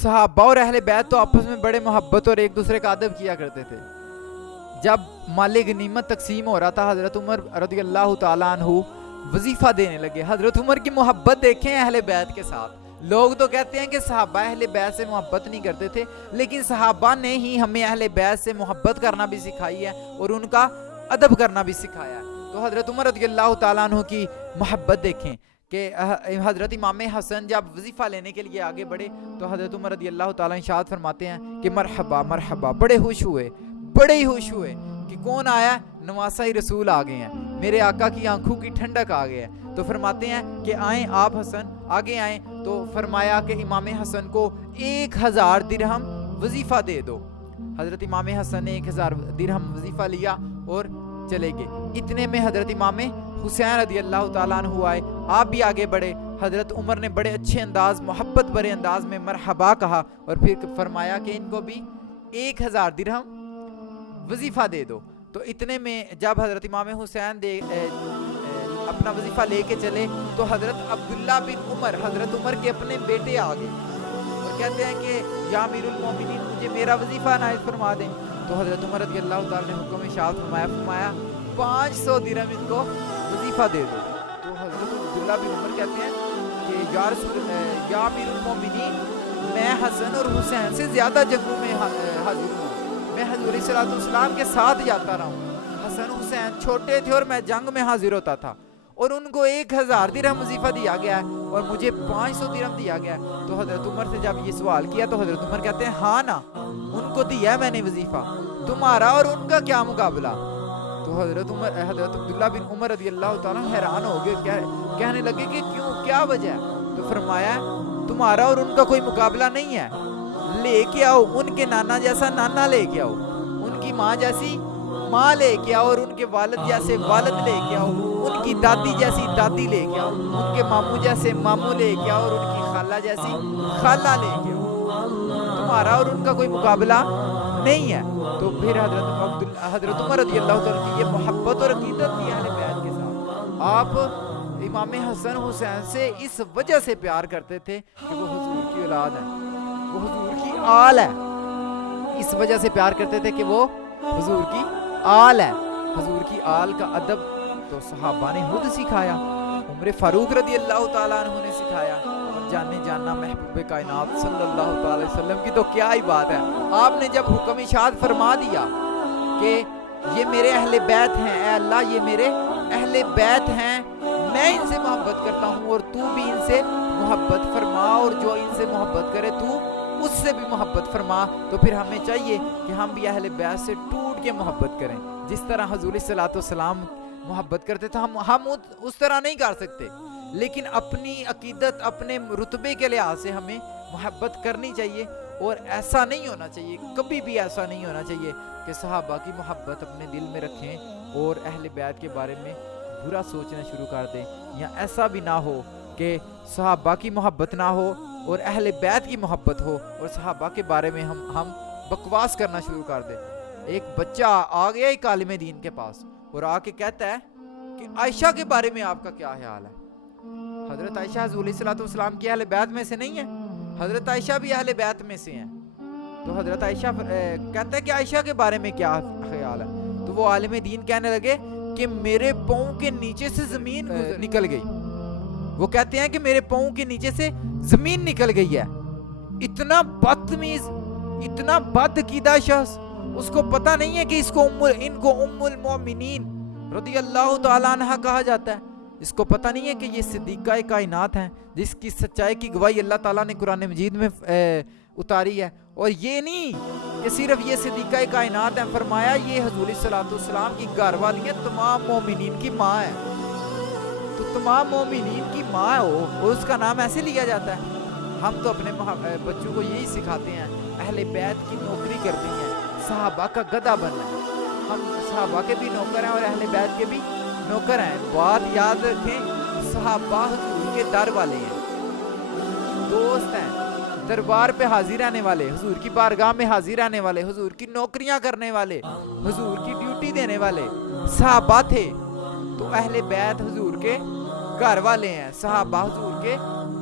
صحابہ اور اہل بیت تو آپس میں بڑے محبت اور ایک دوسرے کا ادب کیا کرتے تھے. جب مال غنیمت تقسیم ہو رہا تھا حضرت عمر رضی اللہ تعالیٰ عنہ وظیفہ دینے لگے. حضرت عمر کی محبت دیکھیں اہل بیت کے ساتھ. لوگ تو کہتے ہیں کہ صحابہ اہل بیت سے محبت نہیں کرتے تھے, لیکن صحابہ نے ہی ہمیں اہل بیت سے محبت کرنا بھی سکھائی ہے اور ان کا ادب کرنا بھی سکھایا ہے. تو حضرت عمر رضی اللہ تعالیٰ عنہ کی محبت دیکھیں کہ حضرت امام حسن جب وظیفہ لینے کے لیے آگے بڑھے تو حضرت عمر رضی اللہ تعالیٰ ارشاد فرماتے ہیں کہ مرحبا مرحبا, بڑے خوش ہوئے, بڑے ہی خوش ہوئے کہ کون آیا, نواسہ رسول آ گئے ہیں, میرے آقا کی آنکھوں کی ٹھنڈک آ گئے ہیں. تو فرماتے ہیں کہ آئیں آپ حسن, آگے آئیں. تو فرمایا کہ امام حسن کو 1000 درہم وظیفہ دے دو. حضرت امام حسن نے 1000 درہم وظیفہ لیا اور چلے گئے. اتنے میں حضرت امام حسین رضی اللہ تعالیٰ عنہ آئے, آپ بھی آگے بڑھے. حضرت عمر نے بڑے اچھے انداز, محبت بھرے انداز میں مرحبا کہا اور پھر فرمایا کہ ان کو بھی 1000 درہم وظیفہ دے دو. تو اتنے میں جب حضرت امام حسین اپنا وظیفہ لے کے چلے تو حضرت عبداللہ بن عمر, حضرت عمر کے اپنے بیٹے آ گئے اور کہتے ہیں کہ یا امیر المومنین مجھے میرا وظیفہ عنایت فرما دیں. تو حضرت عمر رضی اللہ تعالیٰ نے حکم ارشاد فرمایا 500 درہم ان کو وظیفہ دے دو. تو حضرت عبداللہ بن عمر کہتے ہیں کہ یا امیر المومنین میں حسن اور حسین سے زیادہ جنگوں میں حاضر ہوں, میں حضور صلی اللہ علیہ وسلم کے ساتھ جاتا رہا ہوں. حسن حسین چھوٹے تھے اور میں جنگ میں حاضر ہوتا تھا اور ان کو 1000 درہم وظیفہ دیا گیا ہے اور مجھے 500 درہم دیا گیا ہے. تو حضرت عمر سے جب یہ سوال کیا تو حضرت عمر کہتے ہیں ہاں نا, ان کو دیا ہے میں نے وظیفہ, تمہارا اور ان کا کیا مقابلہ. تو حضرت عبداللہ بن عمر رضی اللہ تعالیٰ حیران ہو گئے, کہنے لگے کہ کیوں, کیا وجہ ہے. تو فرمایا تمہارا اور ان کا کوئی مقابلہ نہیں ہے, لے کے آؤ ان کے نانا جیسا نانا لے کے آؤ, ان کی ماں جیسی ماں لے کے آؤ اور ان کے والد جیسے والد لے کے آؤ, ان کی دادی جیسی دادی لے کے آؤ, ان کے ماموں جیسے ماموں لے کے آؤ اور ان کی خالہ جیسی خالہ لے کے آؤ, تمہارا اور ان کا کوئی مقابلہ نہیں ہے. تو پھر حضرت عمر رضی اللہ تعالیٰ کی یہ محبت اور عقیدت تھی اہل بیت کے ساتھ. آپ امام حسن حسین سے اس وجہ سے پیار کرتے تھے کہ وہ حضور کی اولاد ہے, وہ حضور کی آل ہے, اس وجہ سے پیار کرتے تھے کہ وہ حضور کی آل ہے. حضور کی آل کا ادب تو صحابہ نے خود سکھایا, عمر فاروق رضی اللہ تعالیٰ عنہ نے سکھایا, اور جاننے جاننا محبوب کائنات صلی اللہ تعالی وسلم کی تو کیا ہی بات ہے. آپ نے جب حکم ارشاد فرما دیا کہ یہ میرے اہل بیت ہیں, اے اللہ یہ میرے اہل بیت ہیں, میں ان سے محبت کرتا ہوں اور تو بھی ان سے محبت فرما, اور جو ان سے محبت کرے تو اس سے بھی محبت فرما. تو پھر ہمیں چاہیے کہ ہم بھی اہل بیت سے ٹوٹ کے محبت کریں, جس طرح حضور صلی اللہ علیہ وسلم محبت کرتے تھے. ہم اس طرح نہیں کر سکتے, لیکن اپنی عقیدت اپنے رتبے کے لحاظ سے ہمیں محبت کرنی چاہیے. اور ایسا نہیں ہونا چاہیے, کبھی بھی ایسا نہیں ہونا چاہیے کہ صحابہ کی محبت اپنے دل میں رکھیں اور اہل بیت کے بارے میں برا سوچنا شروع کر دیں, یا ایسا بھی نہ ہو کہ صحابہ کی محبت نہ ہو اور اہل بیت کی محبت ہو اور صحابہ کے بارے میں ہم بکواس کرنا شروع کر دیں. ایک بچہ آ گیا ایک عالم دین کے پاس اور آ کے کہتا ہے کہ عائشہ کے بارے میں آپ کا کیا خیال ہے. حضرت عائشہ حضور صلی اللہ علیہ وسلم کی اہل بیت میں سے نہیں ہے, حضرت عائشہ بھی اہل بیت میں سے ہیں. تو حضرت عائشہ کہتا ہے کہ عائشہ کے بارے میں کیا خیال ہے. تو وہ عالم دین کہنے لگے کہ میرے پاؤں کے نیچے سے زمین نکل گئی. وہ کہتے ہیں کہ میرے پاؤں کے نیچے سے زمین نکل گئی ہے. اتنا بدتمیز, اتنا بد عقیدہ شخص, اس کو پتہ نہیں ہے کہ ان کو ام المومنین رضی اللہ تعالیٰ عنہ کہا جاتا ہے. اس کو پتہ نہیں ہے کہ یہ صدیقہ کائنات ہیں جس کی سچائی کی گواہی اللہ تعالیٰ نے قرآن مجید میں اتاری ہے. اور یہ نہیں کہ صرف یہ صدیقہ کائنات ہیں, فرمایا یہ حضور صلی اللہ علیہ وسلم کی گھر والی ہیں, تمام مومنین کی ماں ہے. تو تمام مومنین کی ماں ہو اور اس کا نام ایسے لیا جاتا ہے. ہم تو اپنے بچوں کو یہی سکھاتے ہیں, اہل بیت کی نوکری کرتی ہیں, صحابہ کا گدھا بننا ہے. ہم صحابہ کے بھی نوکر ہیں اور اہل بیت کے بھی نوکر ہیں. بات یاد رکھیں, صحابہ حضور کے در والے ہیں, دوست ہیں, دربار پہ حاضر آنے والے, حضور کی بارگاہ میں حاضر آنے والے, حضور کی نوکریاں کرنے والے, حضور کی ڈیوٹی دینے والے صحابہ تھے. تو اہل بیت حضور کے گھر والے ہیں, صحابہ حضور کے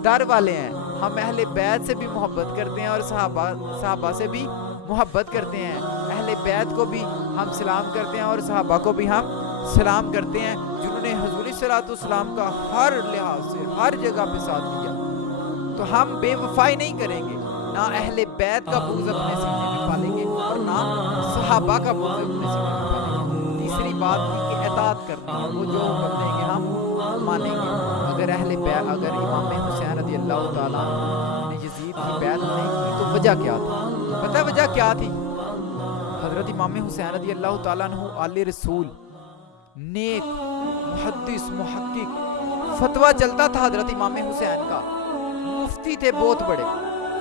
در والے ہیں. ہم اہل بیت سے بھی محبت کرتے ہیں اور صحابہ سے بھی محبت کرتے ہیں. اہل بیت کو بھی ہم سلام کرتے ہیں اور صحابہ کو بھی ہم سلام کرتے ہیں جنہوں نے حضور صلی اللہ علیہ وسلم کا ہر لحاظ سے ہر جگہ پہ ساتھ دیا. تو ہم بے وفائی نہیں کریں گے, نہ اہل بیت کا بغض اپنے سینے میں پالیں گے اور نہ صحابہ کا بغض اپنے سینے میں پالیں گے. تیسری بات کی کہ اطاعت کرنا, وہ جو حکم دیں گے ہم مانیں گے. اگر امام حسین رضی اللہ تعالیٰ نے یزید کی بیعت نہیں کی تو وجہ کیا تھی؟ پتہ ہے وجہ کیا تھی؟ حضرت امام حسین رضی اللہ تعالیٰ عنہ آل رسول, نیک, محدث, محقق, فتویٰ چلتا تھا حضرت امام حسین کا, مفتی تھے بہت بڑے,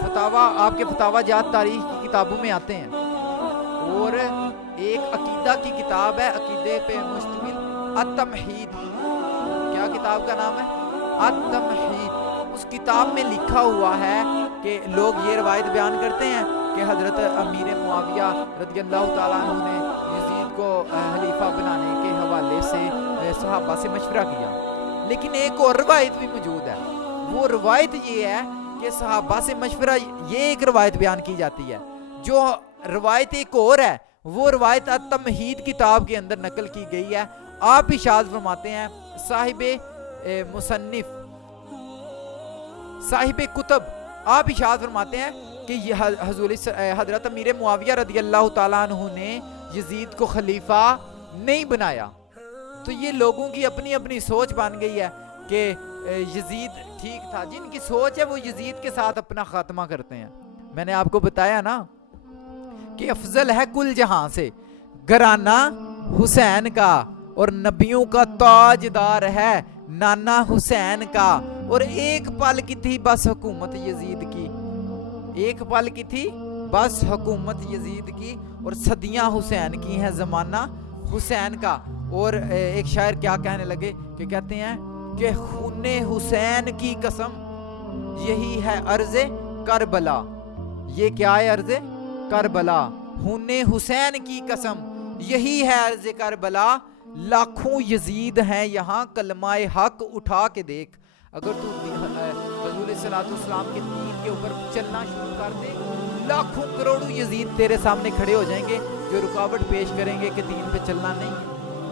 فتاوا آپ کے فتاوا جات تاریخ کی کتابوں میں آتے ہیں. اور ایک عقیدہ کی کتاب ہے, عقیدے پہ مشتمل التمہید. کیا کتاب کا نام ہے؟ التمہید. اس کتاب میں لکھا ہوا ہے کہ لوگ یہ روایت بیان کرتے ہیں کہ حضرت امیر معاویہ رضی اللہ تعالیٰ عنہ نے یزید کو خلیفہ بنانے کے حوالے سے صحابہ سے مشورہ کیا. لیکن ایک اور روایت بھی موجود ہے. وہ روایت یہ ہے کہ صحابہ سے مشورہ, یہ ایک روایت بیان کی جاتی ہے. جو روایت ایک اور ہے وہ روایت التمہید کتاب کے اندر نقل کی گئی ہے. آپ ارشاد فرماتے ہیں, صاحب مصنف, صاحب کتب, آپ ارشاد فرماتے ہیں کہ یہ حضرت امیر معاویہ رضی اللہ تعالیٰ عنہ نے یزید کو خلیفہ نہیں بنایا. تو یہ لوگوں کی اپنی اپنی سوچ بن گئی ہے کہ یزید ٹھیک تھا. جن کی سوچ ہے وہ یزید کے ساتھ اپنا خاتمہ کرتے ہیں. میں نے آپ کو بتایا نا کہ افضل ہے کل جہاں سے گھرانہ حسین کا, اور نبیوں کا تاجدار ہے نانا حسین کا. اور ایک پل کی تھی بس حکومت یزید کی, ایک پل کی تھی بس حکومت یزید کی, اور صدیاں حسین کی ہیں زمانہ حسین کا. اور ایک شاعر کیا کہنے لگے کہ کہتے ہیں کہ خون حسین کی قسم یہی ہے عرض کربلا. یہ کیا ہے عرض کربلا؟ خون حسین کی قسم یہی ہے عرض کربلا. لاکھوں یزید ہیں یہاں کلمہ حق اٹھا کے دیکھ. اگر تو حضور صلی اللہ علیہ وسلم کے دین کے اوپر چلنا شروع کر دے, لاکھوں کروڑوں یزید تیرے سامنے کھڑے ہو جائیں گے جو رکاوٹ پیش کریں گے کہ دین پہ چلنا نہیں,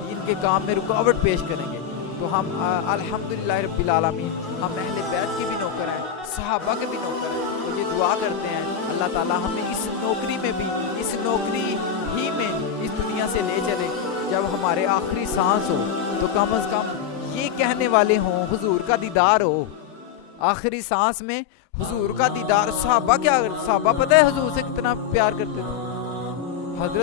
دین کے کام میں رکاوٹ پیش کریں گے. تو ہم الحمدللہ رب العالمین ہم اہل بیت کے بھی نوکر ہیں, صحابہ کے بھی نوکر ہیں. اور یہ دعا کرتے ہیں اللہ تعالیٰ ہمیں اس نوکری میں بھی, اس نوکری ہی میں اس دنیا سے لے چلے. جب ہمارے آخری سانس ہو تو کم از کم یہ کہنے والے ہوں حضور کا دیدار ہو. آخری سانس میں حضور کا دیدار. صحابہ کیا, صحابہ پتہ ہے حضور سے کتنا پیار کرتے تھے.